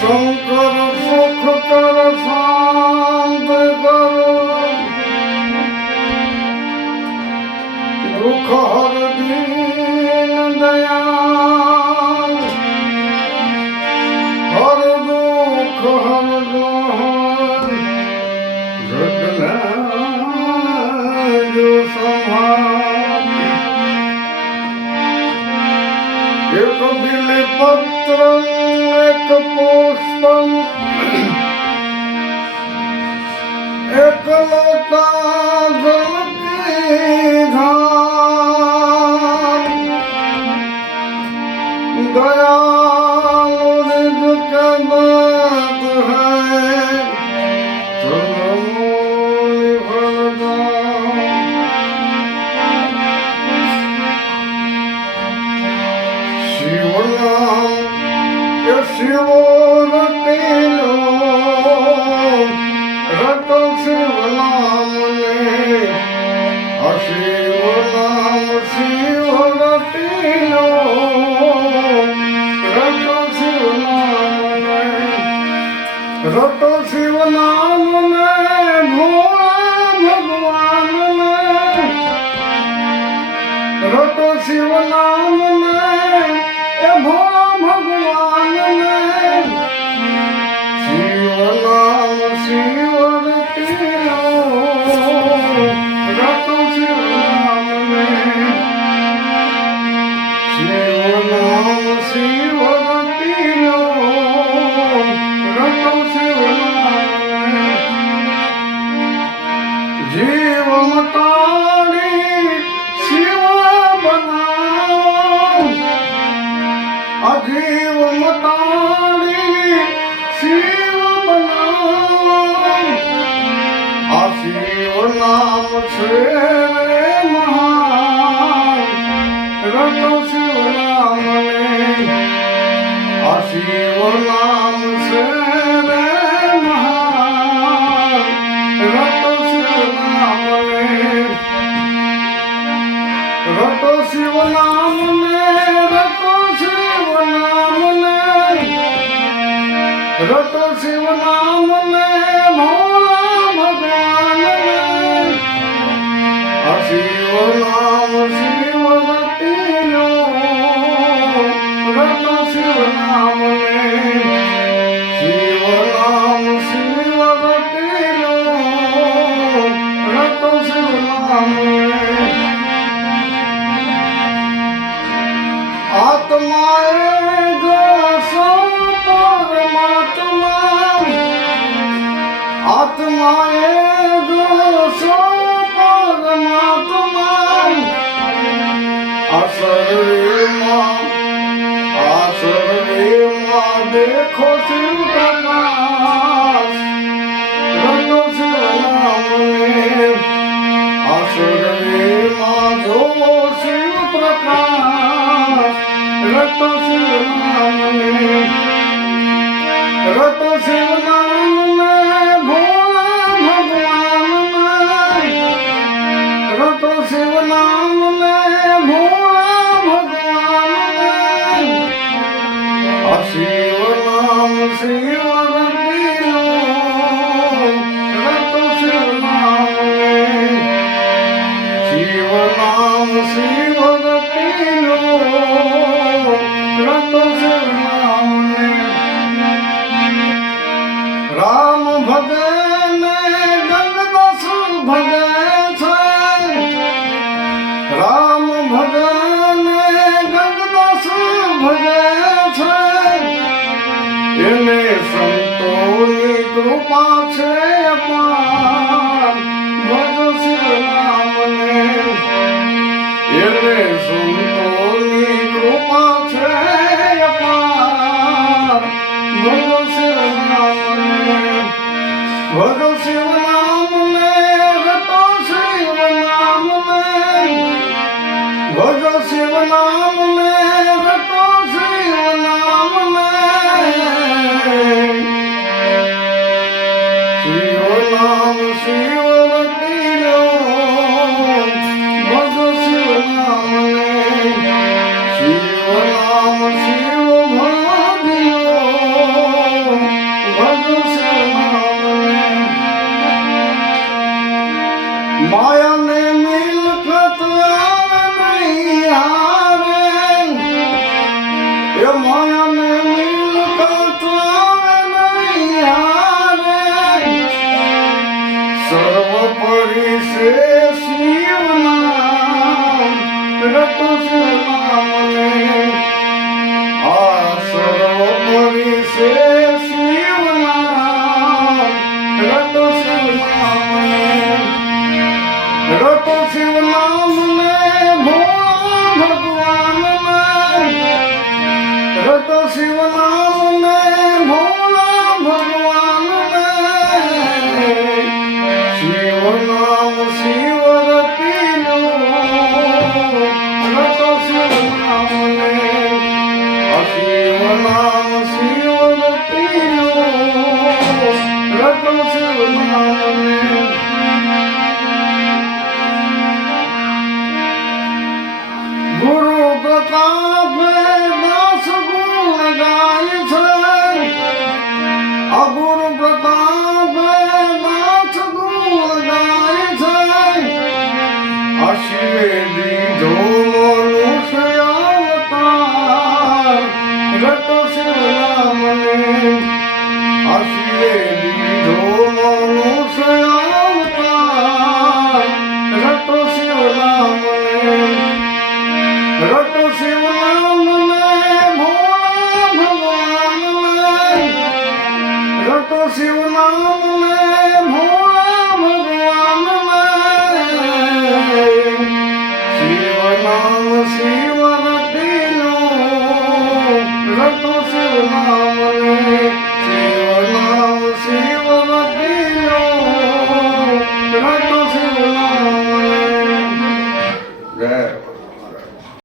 શંકર સુખ કર શાંત કરો દુઃખ હર દીન દયાલ હર દુઃખ હર દોહન જગના જો સંભાળ એક બિલી પત્ર એક પુષ્પમ એક લોટા જલકી ધાર દયાલુ નિજ કે બાત હૈ ચંદ્રમૌલી ભરદામ શિવ નામ કે શિવો રટેલો રટો શિવ નામ ને અશિવ નામ શિવ રટેલો રટો શિવ નામ ને રટો શિવ નામ ને ભોળા ભગવાન ને રટો શિવ નામ ને એ ભોળા ભગવાન ને શિવ નામ શિવ રટેલો રટો શિવ નામ ને શિવ નામ શિવ રટેલો રટો શિવ નામ ને જીવ મટાડી શિવ બનાવો અજીવ મટાડી શિવ બનાવો આ શિવ નામ છે રે મહાન રટો શિવ નામ ને આ શિવ નામ છે રે મહાન રટો શિવ નામ ને રટો શિવ નામ ને રટો શિવ નામ ને રટો શિવ નામ ને ભોળા ભગવાન ને આ શિવ નામ શિવ રટેલો રટો શિવ નામ ને શિવ નામ શિવ રટેલો રટો શિવ નામ ને આત્માએ જો સૌ પરમાત્મા આત્માએ જો સૌ પરમાત્મા આ શરીરમાં દેખો શિવ પ્રકાશ રટો શિવ નામ ને આ શરીરમાં જોવો શિવ પ્રકાશ રટો શિવ નામ ને રટો શિવ નામ ને ભોળા ભગવાન ને રટો શિવ નામ ને ભોળા ભગવાન ને આ શિવ નામ શિવ રટેલો રટો શિવ નામ ને શિવ નામ શિવ રટેલો રટો શિવ નામ ને રામ ભજે ને ગંગદાસ ભજે છે રામ ભજે ને ગંગદાસ ભજે છે એને સંતોની કૃપા છે અપાર ભજો શિવ નામ ને એને સંતોની કૃપા છે અપાર ભજો શિવ નામ ને ભજો શિવ નામ ને રટો શિવ નામ ને ભજો શિવ નામ ને રટો શિવ નામ ને શિવ માયાને મિલકત આવે નહીં હારે. સર્વોપરી છે શિવ નામ, રટો શિવ નામને. આ સર્વોપરી છે શિવ નામ, રટો શિવ નામને. રટો શિવ નામને ભોળા ભગવાનને. રટો શિવ નામને ભોળા ભગવાનને. શિવ નામ શિવ રતિનું, રટો શિવ નામને. શિવ નામ શિવ રતિનું, રટો શિવ નામને. ગુરુ પ્રતાપે દાસ ગુણ ગાય છે. અગુરુ પ્રતાપે દાસ ગુણ ગાય છે. શિવે દીધો મનુષ્ય અવતાર, રટો શિવ નામને. શિવે દીધો મનુષ્ય અવતાર, રટો શિવ નામને. રટો શિવ નામને ભોળા ભગવાનને. રટો શિવ નામને ભોળા ભગવાનને. શિવ નામ શિવ રતિનું, રટો શિવ નામને.